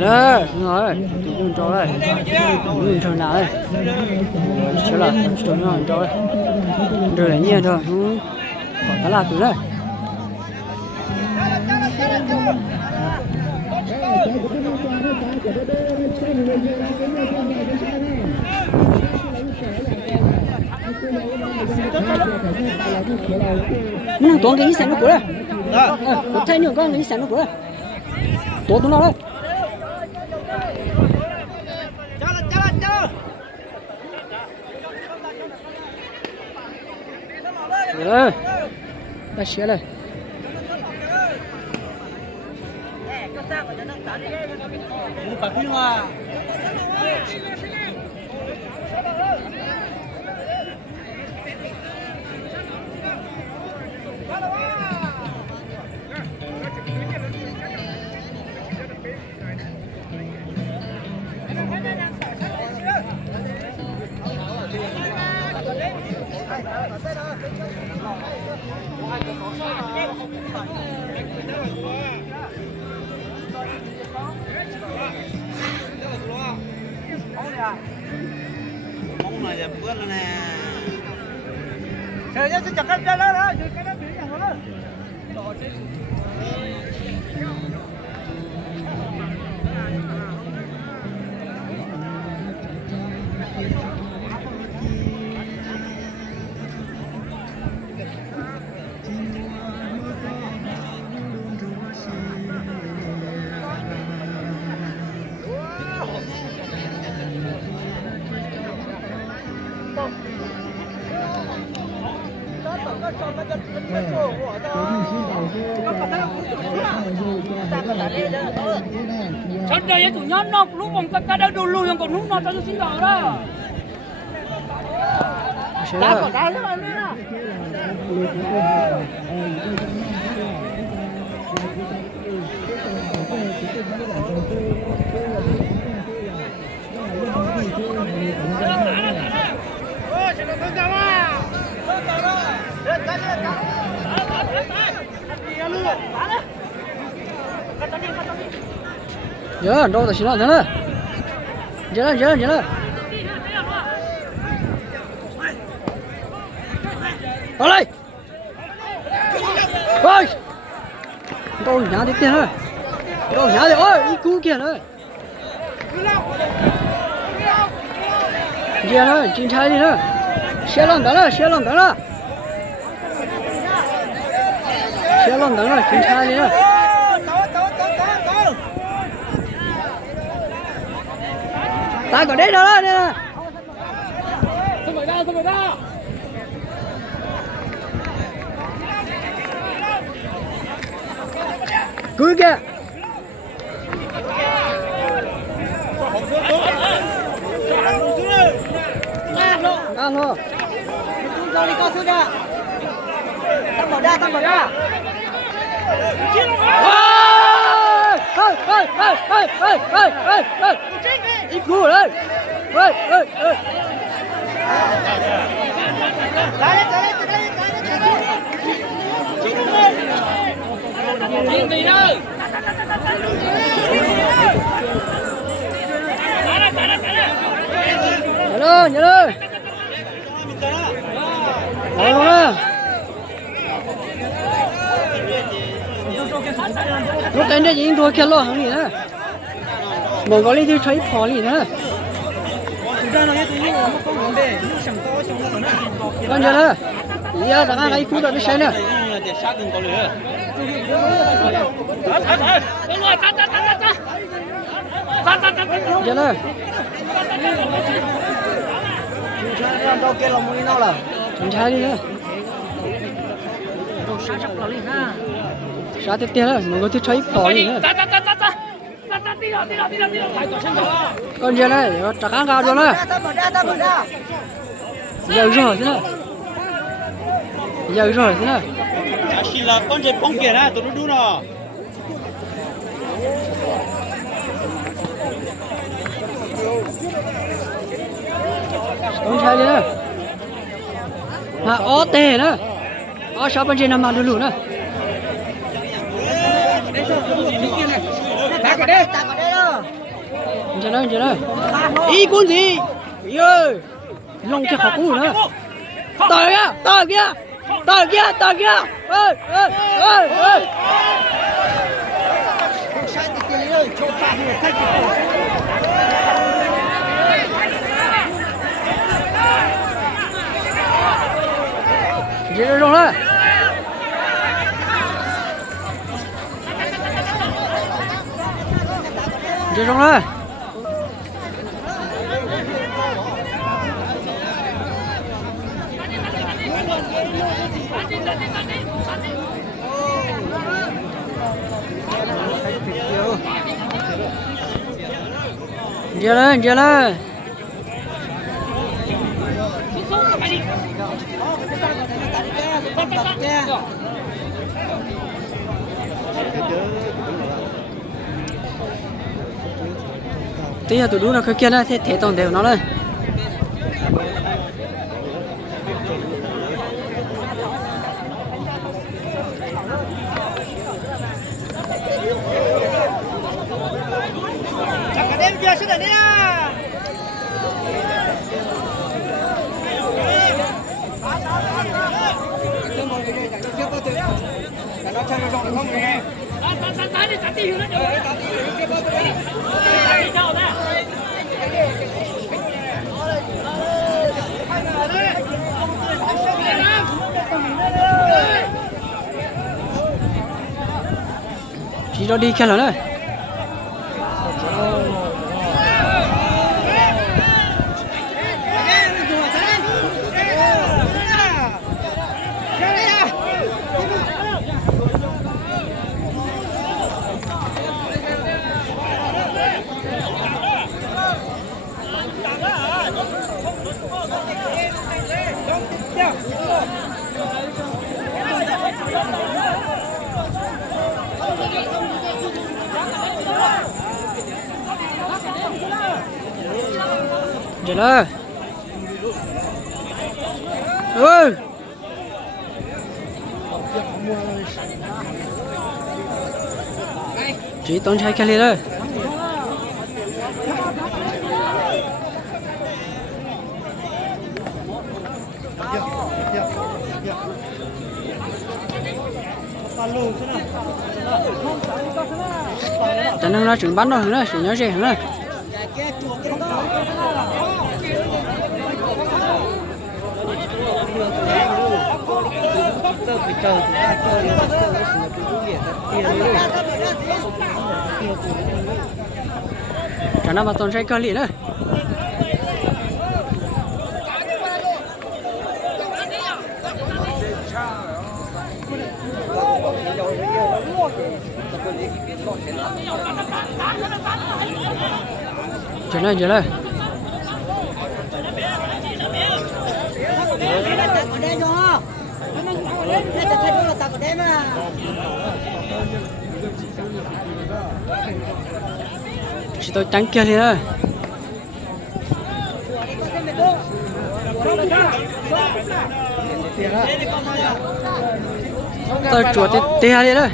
giờ đó rồi thì chúng cho đây chúng cho nào đây chứ là chúng nó cho đây rồi là nhiều thôi còn cả là tụi đây nó toán cái gì nó của đây một thay nhiều con cái gì nó của đây toán tụi nó đây rồi ta xé đây mong là dẹp bữa nè trời ơi, chặt cái đó, cái đó bị nhằng đó. Chân đây tụi nhón nó lúc bằng tất cả đã đủ lùi còn lúc nó cho xin đỏ đó. Đá còn đá nữa nè. giờ đâu ta xin nó nữa giờ ở đây ôi đâu nhà đi tiền rồi đâu nhà đi ôi đi cứu kia rồi giờ rồi chính trái đi nữa xe lăn đó rồi chính trái đi nữa ta còn đấy đó nè Xong rồi ra. cứu kia ăn luôn Cho đi cao su ra. Tăng bỏ ra. Đi cứu đấy Chuyện gì đâu. nhớ đây rồi nè lúc cái này gì đua kia lo hàng gì nữa một cái đi thấy phò gì nữa con giờ đó giờ đang ngay khu đó đi xem nè giờ đó đâu kia là mũi nó là chúng ta đi nữa sao tiếp theo là một cái thấy phò gì nữa con giờ này chặt ăn gạo rồi nè giờ rồi thế này thế này chỉ là con chơi bóng kia nè tụi nó đu nó không sai nữa mà ó tê nữa ó sao bên trên nằm ăn đủ nữa Tạc vào đây đó. Chờ đây. Ý con gì? Ý ơi. Long kia khó cú nữa. Tờ kia. Ơi. Sai thì tiền ơi, cho ta hiểu cách. Đi rồi đấy. Đi rồi đấy. Đi lên. Tí là tụi đứa nó khơi kia đó, thế toàn đều nó lên. Chắc cái đêm kia sẽ đến đây à. Chị đó đi kia rồi đấy. Giờ đó. Chị tôn trai kia liền đây. Tao đang nói chuyện bắn rồi, nữa, chuyện nhớ gì nữa. Cả năm mà toàn trai cơ liền đấy. Chờ đây. Chỉ tôi trắng kia đi thôi. Tôi chuột tê đi thôi.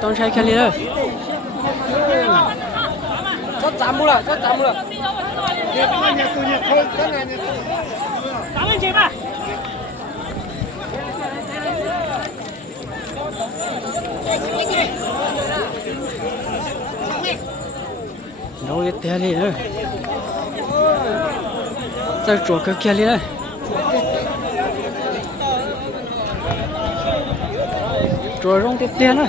Tôi trai kia đi thôi. Rất dám mua lại. Cảm ơn chị ba. Đâu đi té đi nữa. Tôi chuột cái kia đi thôi. Chuột rong tiếp tiền thôi.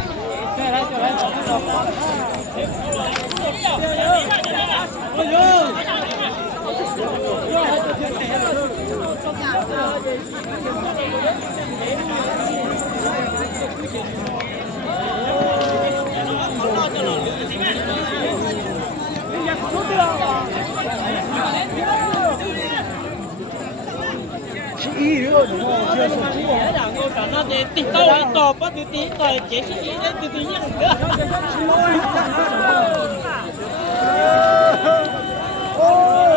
Nó để tí tao tỏ bắt tí tao chế sĩ đấy từ từ nhé. Oh!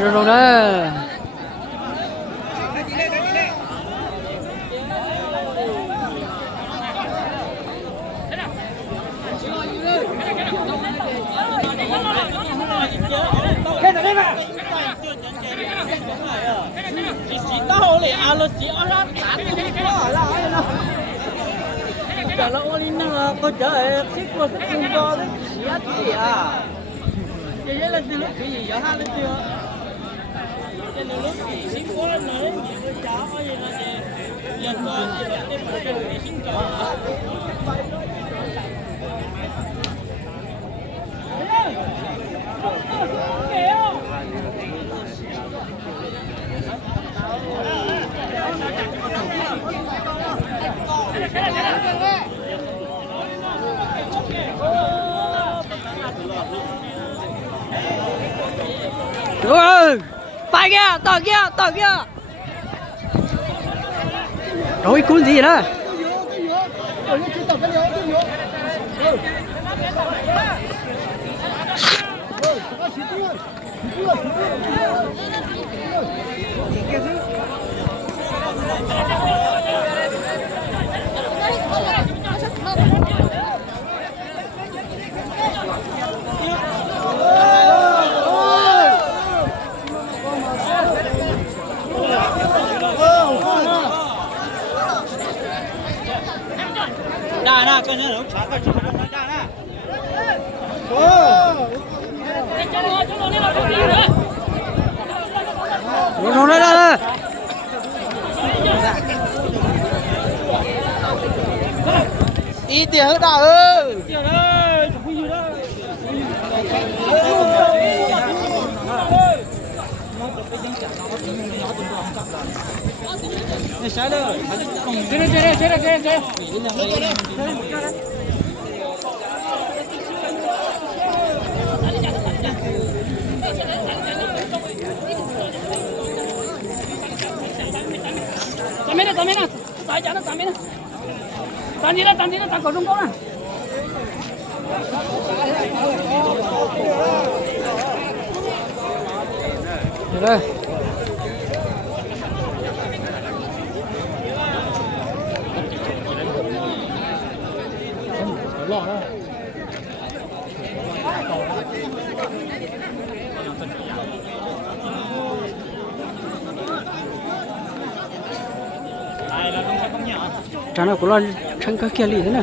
这种的。看着那边。到了阿拉西阿拉打Chả là ô linh năng có chở xích qua xích chung cho đấy xía thì à vậy là từ lúc cái gì ở hai lên chưa cái lúc gì xí quá nữa nhiều cháu có gì là gì giờ có gì là cái bộ trường để xin cho Rồi, tay kia, tờ kia, tờ kia. Rồi, cuốn gì đó? đà nè coi như là lúc sáng coi chụp đà nè Rồi đây đây. ý tiền hơn đào ơi Tạm biệt, tại trả nó tạm biệt. Tạm biệt, tạm cổ trung cố nè. Đây. Trả nó cũng là chân cái kia lì thế này.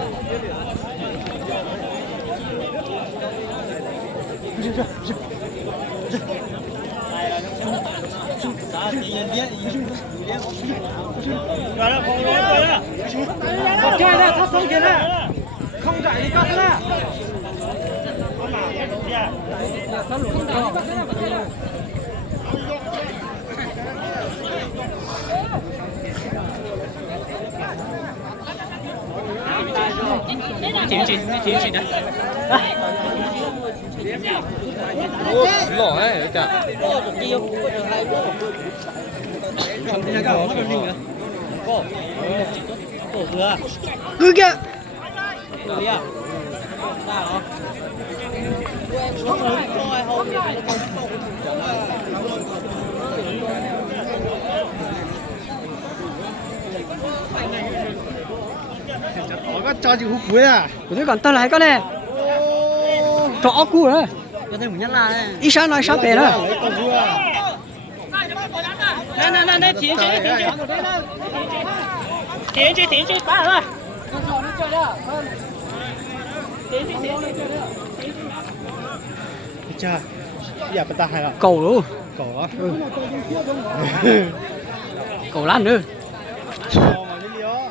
rồi đó không nói rồi đó một chơi ra thắt sông kia ra không chạy đi cắt ra Chị đó. lỏ ấy chả Cứ kia. có cho chị hút cuối à Tôi còn tay lại con này. Trọ cũ đấy. có thể một nhát la đấy Ít sáng nói sắp về đó. Nè, tiến chứ, ba rồi. chà dạ bắt ta hay là Cầu luôn. cỏ Cầu lan nữa. mà cái gì đó